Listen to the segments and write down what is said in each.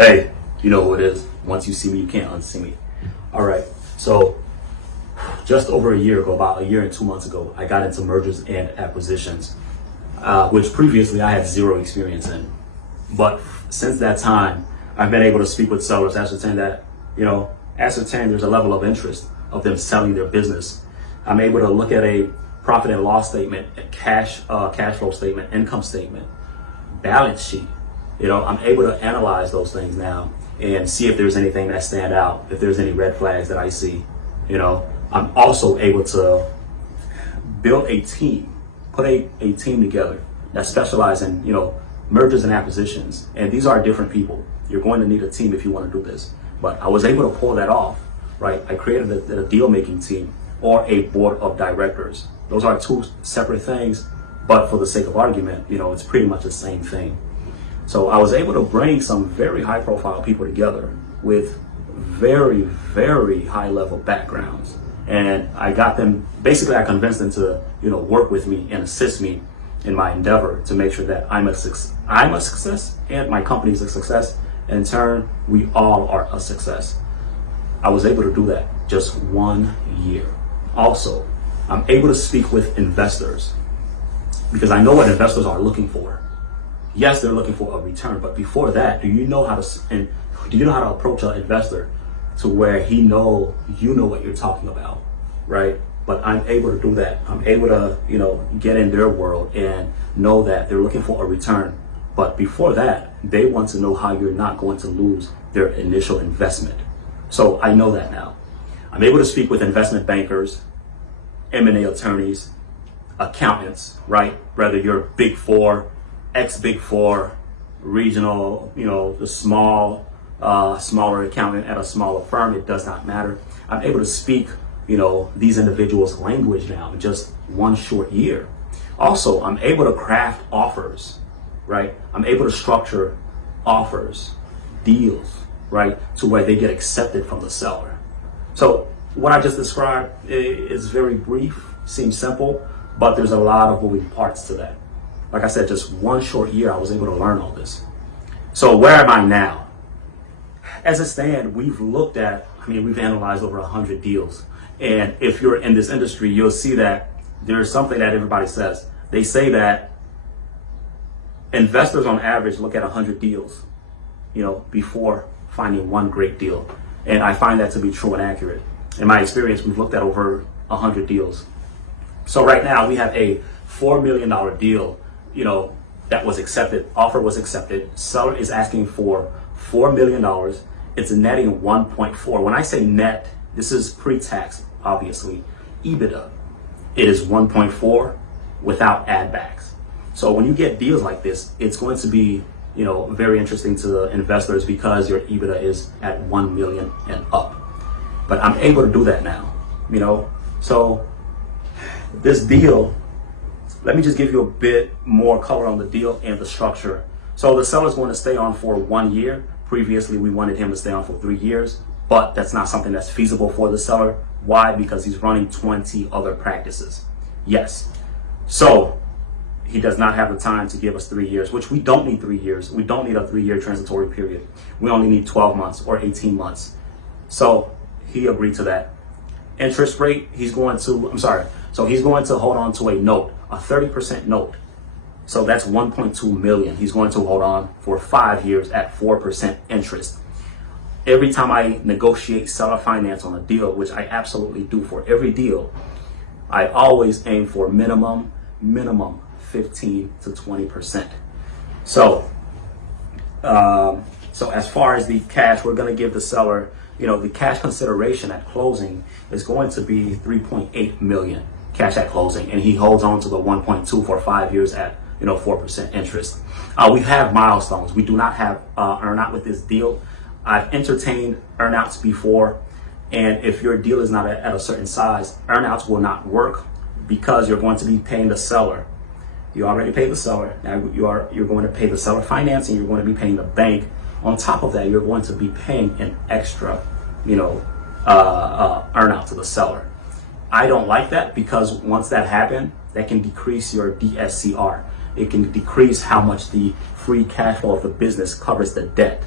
Hey, you know who it is. Once you see me, you can't unsee me. All right. So just over a year ago, about a year and 2 months ago, I got into mergers and acquisitions, which previously I had zero experience in. But since that time, I've been able to speak with sellers, ascertain there's a level of interest of them selling their business. I'm able to look at a profit and loss statement, a cash flow statement, income statement, balance sheet. I'm able to analyze those things now and see if there's anything that stand out, if there's any red flags that I see. I'm also able to build a team, put a team together that specializes in, mergers and acquisitions. And these are different people. You're going to need a team if you want to do this. But I was able to pull that off, right? I created a deal-making team or a board of directors. Those are two separate things, but for the sake of argument, it's pretty much the same thing. So I was able to bring some very high-profile people together with very, very high-level backgrounds. And I got them, basically I convinced them to, work with me and assist me in my endeavor to make sure that I'm a success and my company's a success. In turn, we all are a success. I was able to do that just 1 year. Also, I'm able to speak with investors because I know what investors are looking for. Yes, they're looking for a return, but before that, do you know how to approach an investor to where you know what you're talking about, right? But I'm able to do that. I'm able to, get in their world and know that they're looking for a return. But before that, they want to know how you're not going to lose their initial investment. So I know that now. I'm able to speak with investment bankers, M&A attorneys, accountants, right? Whether you're Big Four, ex-Big Four, regional, the smaller accountant at a smaller firm, it does not matter. I'm able to speak, these individuals' language now in just 1 short year. Also, I'm able to craft offers, right? I'm able to structure offers, deals, right? To where they get accepted from the seller. So what I just described is very brief, seems simple, but there's a lot of moving parts to that. Like I said, just 1 short year, I was able to learn all this. So where am I now? As it stands, we've analyzed over 100 deals. And if you're in this industry, you'll see that there's something that everybody says. They say that investors on average look at 100 deals, before finding one great deal. And I find that to be true and accurate. In my experience, we've looked at over 100 deals. So right now we have a $4 million deal, that was accepted. Offer was accepted. Seller is asking for $4 million. It's netting 1.4. When I say net, this is pre-tax, obviously. EBITDA, it is 1.4 without add backs. So when you get deals like this, it's going to be, very interesting to investors because your EBITDA is at 1 million and up. But I'm able to do that now, So this deal, let me just give you a bit more color on the deal and the structure. So the seller's going to stay on for 1 year. Previously, we wanted him to stay on for 3 years, but that's not something that's feasible for the seller. Why? Because he's running 20 other practices. Yes. So he does not have the time to give us 3 years, which we don't need 3 years. We don't need a 3-year transitory period. We only need 12 months or 18 months. So he agreed to that. Interest rate, he's going to hold on to a note, a 30% note. So that's 1.2 million. He's going to hold on for 5 years at 4% interest. Every time I negotiate seller finance on a deal, which I absolutely do for every deal, I always aim for minimum 15 to 20%. So as far as the cash, we're going to give the seller, the cash consideration at closing is going to be 3.8 million cash at closing, and he holds on to the 1.2 for 5 years at 4% interest. We have milestones. We do not have earnout with this deal. I've entertained earnouts before, and if your deal is not at a certain size, earnouts will not work because you're going to be paying the seller. You already paid the seller. Now you're going to pay the seller financing. You're going to be paying the bank. On top of that, you're going to be paying an extra, earnout to the seller. I don't like that because once that happens, that can decrease your DSCR. It can decrease how much the free cash flow of the business covers the debt.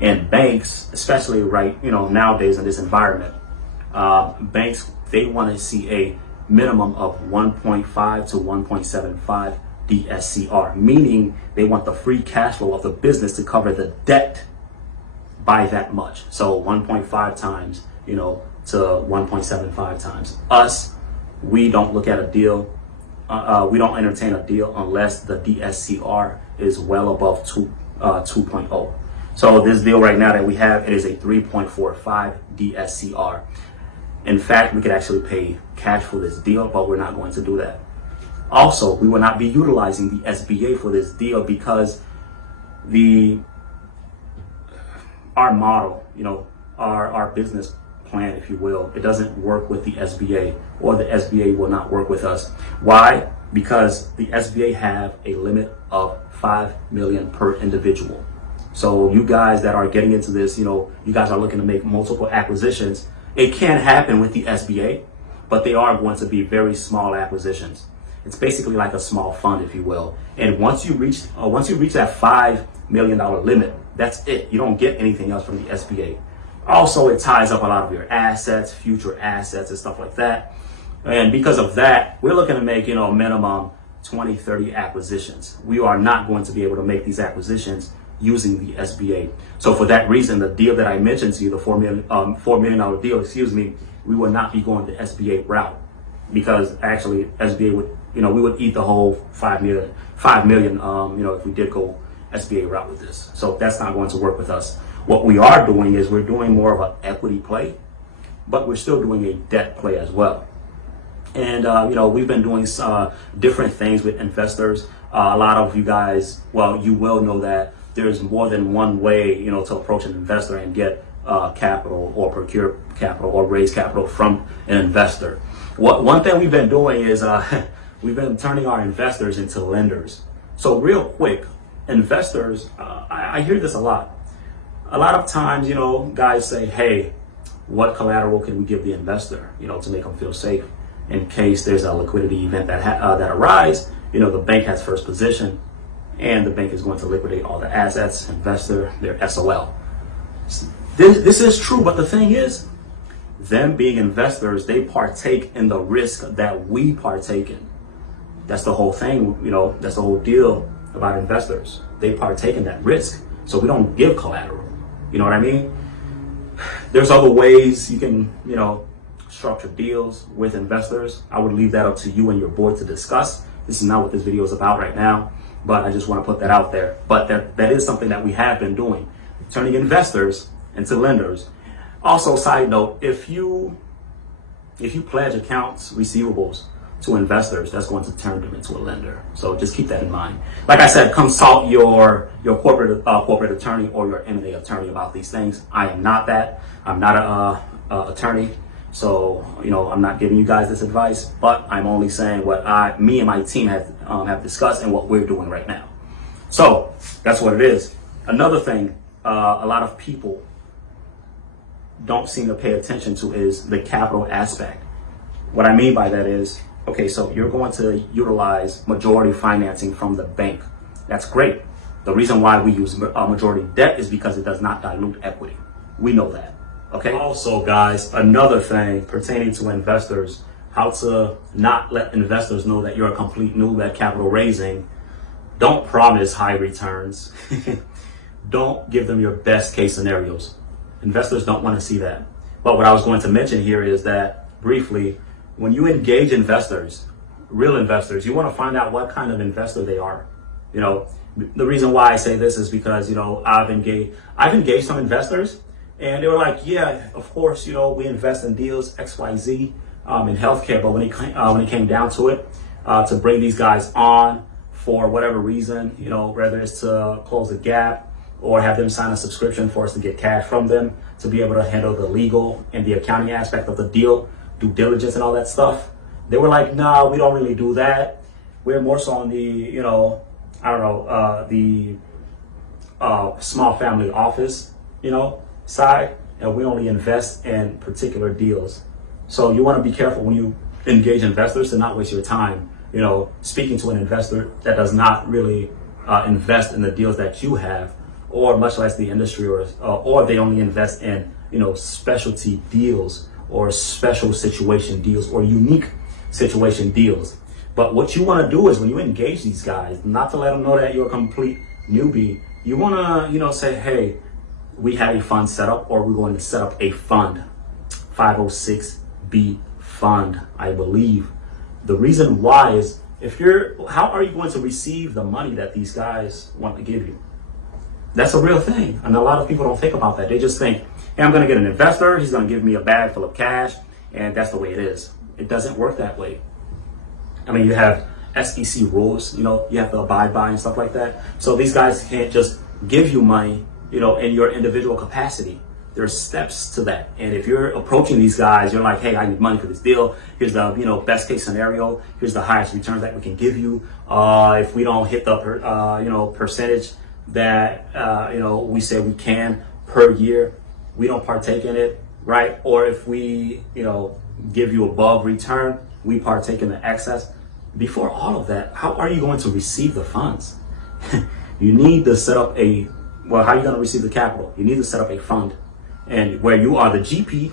And banks, especially nowadays in this environment, banks, they want to see a minimum of 1.5 to 1.75 DSCR, meaning they want the free cash flow of the business to cover the debt by that much. So 1.5 times, to 1.75 times. Us, we don't look at a deal, we don't entertain a deal unless the DSCR is well above 2.0. So this deal right now that we have, it is a 3.45 DSCR. In fact, we could actually pay cash for this deal, but we're not going to do that. Also, we will not be utilizing the SBA for this deal because our model, our business plan, if you will, it doesn't work with the SBA, or the SBA will not work with us. Why? Because the SBA have a limit of 5 million per individual. So you guys that are getting into this, you guys are looking to make multiple acquisitions. It can happen with the SBA, but they are going to be very small acquisitions. It's basically like a small fund, if you will. And once you reach that $5 million limit, that's it. You don't get anything else from the SBA. Also, it ties up a lot of your assets, future assets and stuff like that. And because of that, we're looking to make, minimum 20, 30 acquisitions. We are not going to be able to make these acquisitions using the SBA. So for that reason, the deal that I mentioned to you, the $4 million deal, we will not be going the SBA route, because actually SBA would, we would eat the whole 5 million, if we did go SBA route with this. So that's not going to work with us. What we are doing is we're doing more of an equity play, but we're still doing a debt play as well. And, we've been doing different things with investors. A lot of you guys, you will know that there's more than one way, to approach an investor and get capital, or procure capital, or raise capital from an investor. One thing we've been doing is we've been turning our investors into lenders. So real quick, investors, I hear this a lot. A lot of times, guys say, hey, what collateral can we give the investor, to make them feel safe in case there's a liquidity event that arise. The bank has first position, and the bank is going to liquidate all the assets, investor, their SOL. This is true, but the thing is, them being investors, they partake in the risk that we partake in. That's the whole thing, that's the whole deal about investors. They partake in that risk, so we don't give collateral. You know what I mean? There's other ways you can, structure deals with investors. I would leave that up to you and your board to discuss. This is not what this video is about right now, but I just want to put that out there. But that is something that we have been doing, turning investors into lenders. Also, side note, if you pledge accounts receivables to investors, that's going to turn them into a lender. So just keep that in mind. Like I said, consult your corporate attorney or your M&A attorney about these things. I am not that. I'm not a attorney. So, I'm not giving you guys this advice, but I'm only saying what me and my team have discussed and what we're doing right now. So that's what it is. Another thing, a lot of people don't seem to pay attention to is the capital aspect. What I mean by that is, okay, so you're going to utilize majority financing from the bank. That's great. The reason why we use majority debt is because it does not dilute equity. We know that. Okay. Also, guys, another thing pertaining to investors, how to not let investors know that you're a complete noob at capital raising. Don't promise high returns. Don't give them your best case scenarios. Investors don't want to see that. But what I was going to mention here is that, briefly, when you engage investors, real investors, you want to find out what kind of investor they are. The reason why I say this is because, I've engaged some investors, and they were like, yeah, of course, we invest in deals XYZ in healthcare. But when it came down to it, to bring these guys on for whatever reason, whether it's to close the gap or have them sign a subscription for us to get cash from them to be able to handle the legal and the accounting aspect of the deal, due diligence and all that stuff. They were like, no, we don't really do that. We're more so on the, the small family office, side, and we only invest in particular deals. So you want to be careful when you engage investors to not waste your time, speaking to an investor that does not really invest in the deals that you have, or much less the industry, or they only invest in, specialty deals or special situation deals or unique situation deals. But what you want to do is when you engage these guys, not to let them know that you're a complete newbie, you want to, say, hey, we have a fund set up, or we're going to set up a fund, 506B fund, I believe. The reason why is how are you going to receive the money that these guys want to give you? That's a real thing. And a lot of people don't think about that. They just think, hey, I'm going to get an investor. He's going to give me a bag full of cash. And that's the way it is. It doesn't work that way. I mean, you have SEC rules, you have to abide by and stuff like that. So these guys can't just give you money, in your individual capacity. There's steps to that. And if you're approaching these guys, you're like, hey, I need money for this deal. Here's the, best case scenario. Here's the highest returns that we can give you. If we don't hit the, percentage that, we say we can per year, we don't partake in it, right? Or if we, give you above return, we partake in the excess. Before all of that, how are you going to receive the funds? You need to set up how are you going to receive the capital? You need to set up a fund, and where you are the GP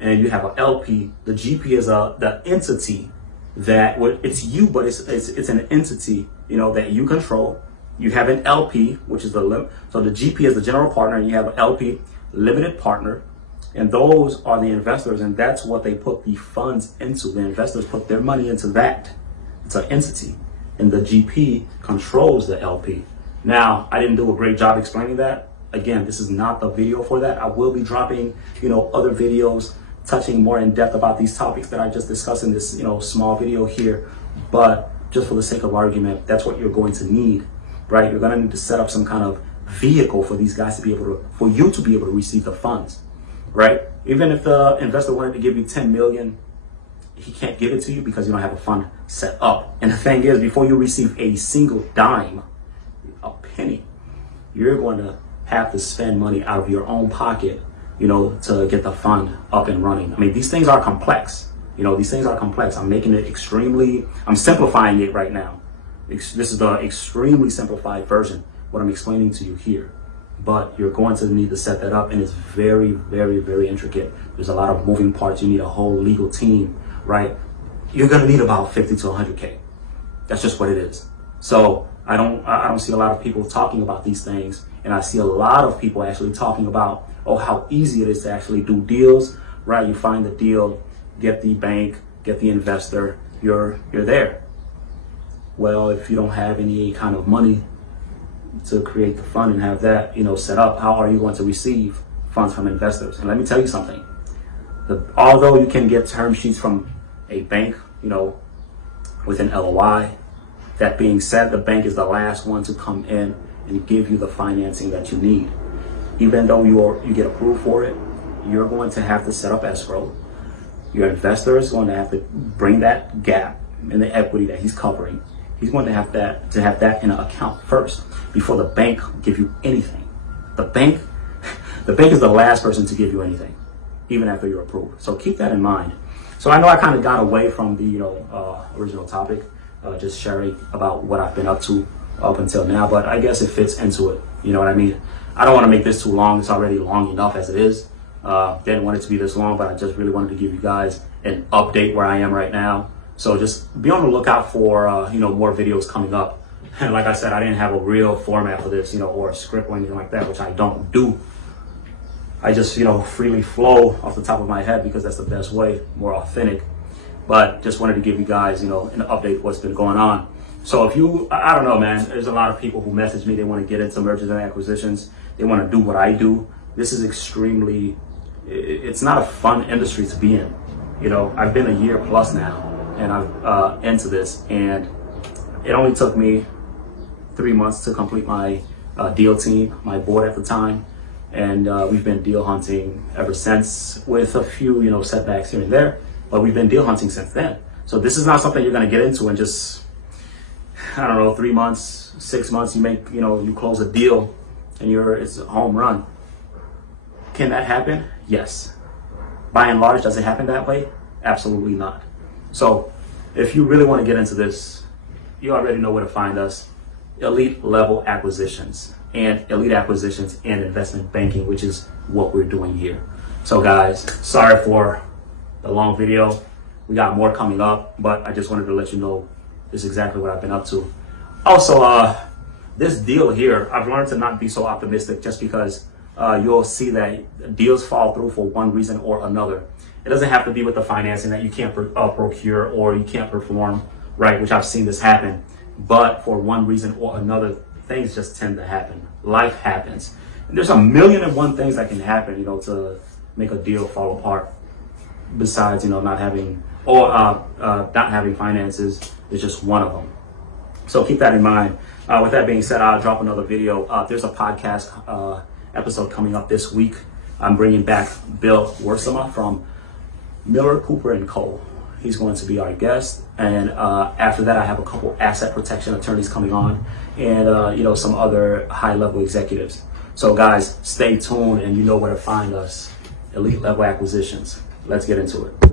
and you have an LP. The GP is the entity that it's you, but it's an entity, that you control. You have an LP, which is so the GP is the general partner, and you have an LP, limited partner, and those are the investors, and that's what they put the funds into. The investors put their money into that. It's an entity, and the GP controls the LP. Now, I didn't do a great job explaining that. Again, this is not the video for that. I will be dropping, other videos touching more in depth about these topics that I just discussed in this, small video here. But just for the sake of argument, that's what you're going to need, right? You're going to need to set up some kind of vehicle for these guys for you to be able to receive the funds, right? Even if the investor wanted to give you 10 million, he can't give it to you because you don't have a fund set up. And the thing is, before you receive a single dime, a penny, you're going to have to spend money out of your own pocket, to get the fund up and running. I mean, these things are complex. These things are complex. I'm simplifying it right now. This is the extremely simplified version, what I'm explaining to you here. But you're going to need to set that up, and it's very, very, very intricate. There's a lot of moving parts. You need a whole legal team, right? You're going to need about 50 to 100K. That's just what it is. So I don't see a lot of people talking about these things, and I see a lot of people actually talking about, how easy it is to actually do deals, right? You find the deal, get the bank, get the investor, you're there. Well, if you don't have any kind of money to create the fund and have that, set up, how are you going to receive funds from investors? And let me tell you something. Although you can get term sheets from a bank, with an LOI, that being said, the bank is the last one to come in and give you the financing that you need. Even though you get approved for it, you're going to have to set up escrow. Your investor is going to have to bring that gap in the equity that he's covering. He's going to have that in an account first before the bank give you anything. The bank is the last person to give you anything, even after you're approved. So keep that in mind. So I know I kind of got away from the original topic, just sharing about what I've been up to up until now, but I guess it fits into it. You know what I mean? I don't want to make this too long. It's already long enough as it is. Didn't want it to be this long, but I just really wanted to give you guys an update where I am right now. So just be on the lookout for more videos coming up. And like I said, I didn't have a real format for this, or a script or anything like that, which I don't do. I just freely flow off the top of my head because that's the best way, more authentic. But just wanted to give you guys an update what's been going on. So I don't know, man, there's a lot of people who message me. They want to get into mergers and acquisitions. They want to do what I do. This is it's not a fun industry to be in. I've been a year plus now, and I'm into this, and it only took me 3 months to complete my deal team, my board at the time, and we've been deal hunting ever since, with a few setbacks here and there, but we've been deal hunting since then. So this is not something you're going to get into in just 3 months, 6 months. You make you close a deal and it's a home run. Can that happen? Yes. By and large, does it happen that way? Absolutely not. So if you really want to get into this, you already know where to find us. Elite Level Acquisitions. and elite acquisitions and investment banking, which is what we're doing here. So guys, sorry for the long video. We got more coming up, but I just wanted to let you know this is exactly what I've been up to. Also, this deal here, I've learned to not be so optimistic, just because you'll see that deals fall through for one reason or another. It doesn't have to be with the financing that you can't procure or you can't perform, right? Which I've seen this happen. But for one reason or another, things just tend to happen. Life happens. And there's a million and one things that can happen, to make a deal fall apart. Besides, not having finances is just one of them. So keep that in mind. With that being said, I'll drop another video. There's a podcast episode coming up this week. I'm bringing back Bill Worsama from Miller, Cooper & Co. He's going to be our guest. And after that, I have a couple asset protection attorneys coming on and, some other high-level executives. So guys, stay tuned and you know where to find us. Elite Level Acquisitions. Let's get into it.